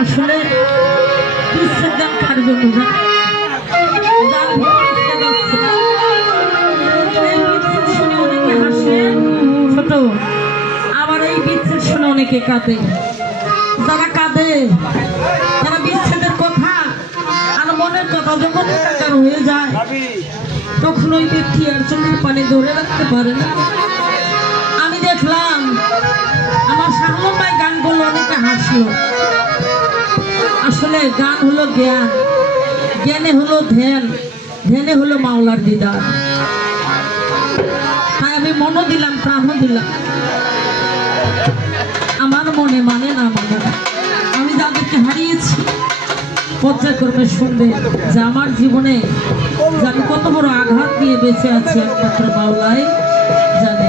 আসলে বিশ্বের গান কার জন্য ছোট, আবার এই বিচ্ছেদ শুনে অনেকে কাঁদে। যারা কাঁদে তারা বিচ্ছেদের কথা আর মনের কথা যখন একাকার হয়ে যায় তখন ওই ব্যক্তি আর চোখের পানি ধরে রাখতে পারে না। আমি দেখলাম আমার শাহলম ভাই গান বললো, অনেকে হাসলো। আসলে গান হলো জ্ঞান, জ্ঞানে হলো ধ্যান, ধ্যানে হলো মাওলার দিদার। তাই আমি মনও দিলাম, প্রাণও দিলাম। আমার মনে মানে না মানে না, আমি যাদেরকে হারিয়েছি পর্যায়ক্রমে শুনবে যে আমার জীবনে যে আমি কত বড় আঘাত নিয়ে বেঁচে আছি একমাত্র মাওলাই জানে।